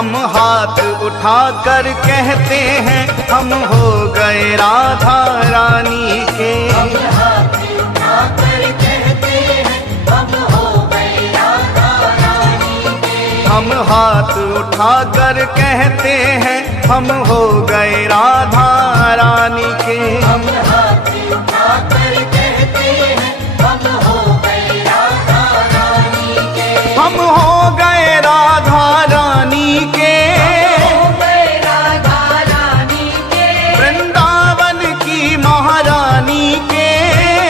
हम हाथ उठाकर कहते हैं हम हो गए राधा रानी के। हम हाथ उठाकर कहते हैं हम हो गए राधा रानी के। हम हाथ उठाकर कहते हैं हम हो गए राधा रानी के। हम हाथ उठाकर कहते हैं हम हो गए राधा रानी के। हम हो गए राधा रानी के। हो गए राधा रानी के। वृंदावन की महारानी के।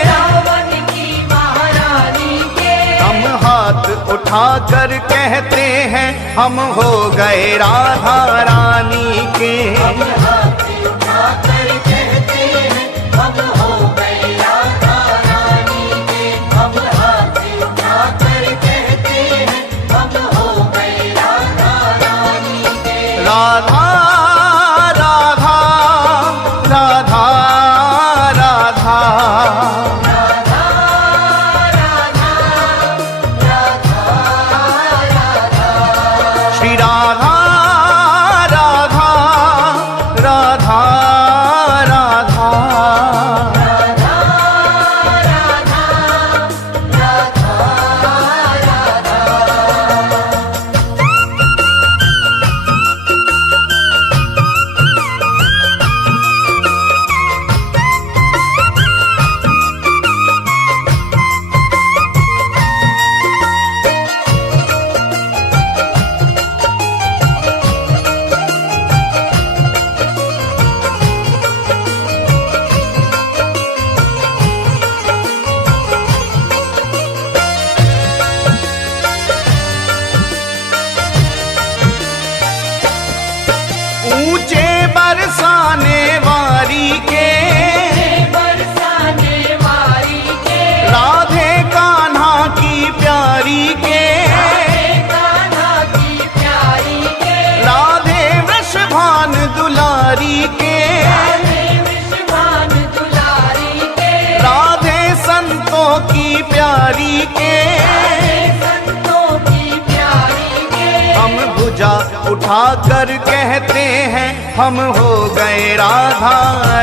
रावण की महारानी के। हम हाथ उठाकर कहते हैं हम हो गए राधा रानी के। हम हाथ उठाकर कहते हैं हम हो गए राधा रानी के। हम हाथ उठाकर कहते हैं हम हो गए राधा रानी के। राधा राधा राधा राधा राधा राधा राधा राधा। श्री राधा राधा राधा राधा। राधा राधा राधा। ऊंचे बरसाने वारी के। बरसाने वारी के। राधे कान्हा की प्यारी के। कान्हा की प्यारी के। राधे वृषभान दुलारी के। राधे विश्वान दुलारी के। राधे संतों की प्यारी के। राधे संतों की प्यारी के। हम भुजा उठाकर कहते हैं हम हो गए राधा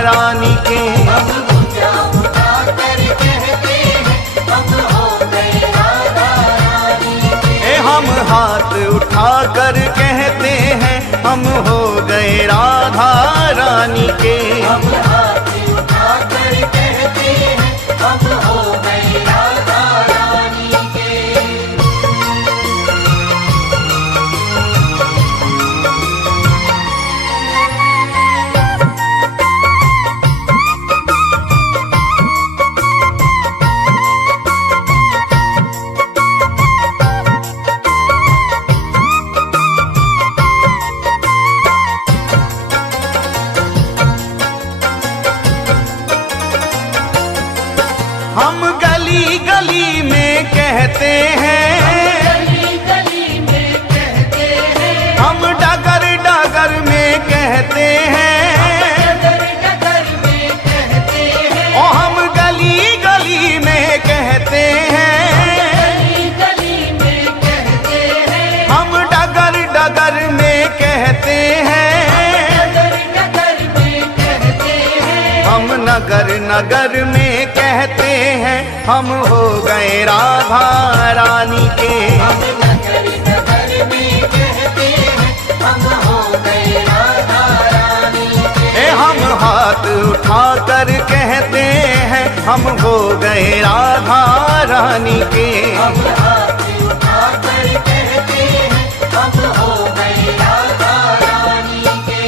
रानी के। हम भुजा उठाकर कहते हैं हम हो गए राधा रानी के। हम हाथ उठाकर कहते हैं हम हो गए राधा रानी के। हम हाथ उठाकर कहते हैं हम हो गए राधा रानी के। हम गली गली में कहते हैं। गली गली में कहते हैं। हम डगर डगर में कहते हैं। डगर डगर में कहते हैं। ओ हम गली गली में कहते हैं। गली गली में कहते हैं। हम डगर डगर में कहते हैं। डगर डगर में कहते हैं। हम नगर नगर में कहते हैं हम हो गए राधा रानी के। हम नगर नगर में कहते हैं हम हो गए राधा रानी के। हम हाथ उठाकर कहते हैं हम हो गए राधा रानी के। हम हाथ उठाकर कहते हैं हम हो गए राधा रानी के।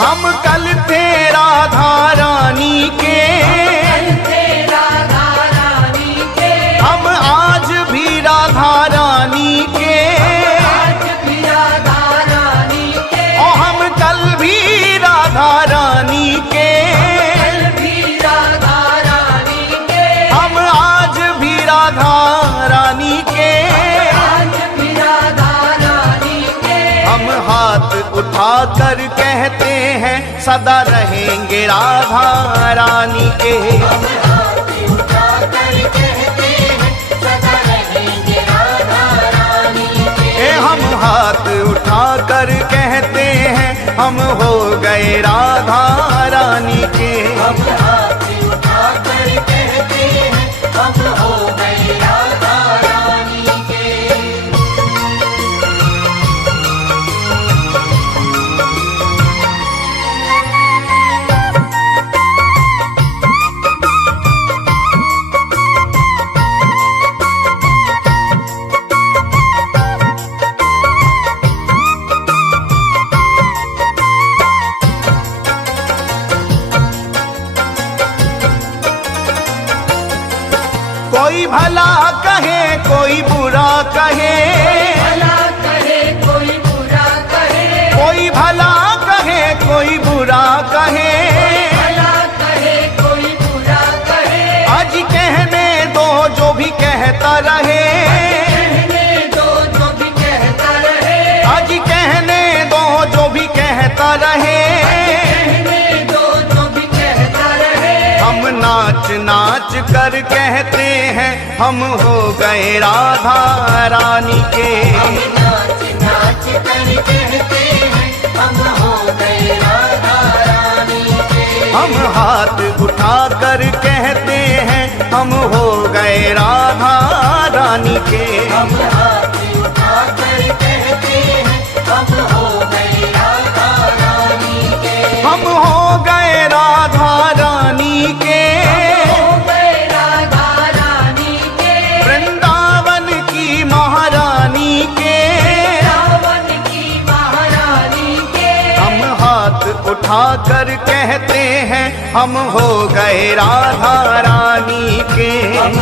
हम कल थे राधा रानी के। कल थे राधा रानी के। हम आज भी राधा रानी कर कहते हैं सदा रहेंगे राधा रानी के। हम हाथ उठाकर कहते हैं सदा रहेंगे राधा रानी के। हम हाथ उठाकर कहते हैं हम हो गए राधा रानी के। हम हाथ उठाकर कहते हैं हम हो गए राधा रानी के। कोई भला कहे कोई बुरा कहे, भला कहे कोई बुरा कहे, कोई भला कहे कोई बुरा कहे, भला कहे कोई बुरा कहे। आज कहने दो जो भी कहता रहे, कहने दो जो भी कहता रहे, आज कहने दो जो भी कहता रहे। कहने दो जो भी कहता रहे। हम नाच नाच कर कहते हैं हम हो गए राधा रानी के। हम नाच नाच कर कहते हैं हम हो गए राधा रानी के। हम हाथ उठा कर कहते हैं हम हो गए राधा रानी के। हम हाथ उठाकर कहते हैं हम हो गए राधा रानी के। हम हो गए राधा रानी के। हो गए राधा रानी के। वृंदावन की महारानी के। रावण की महारानी के। हम हाथ उठा कर कहते हैं हम हो गए राधा रानी के। हम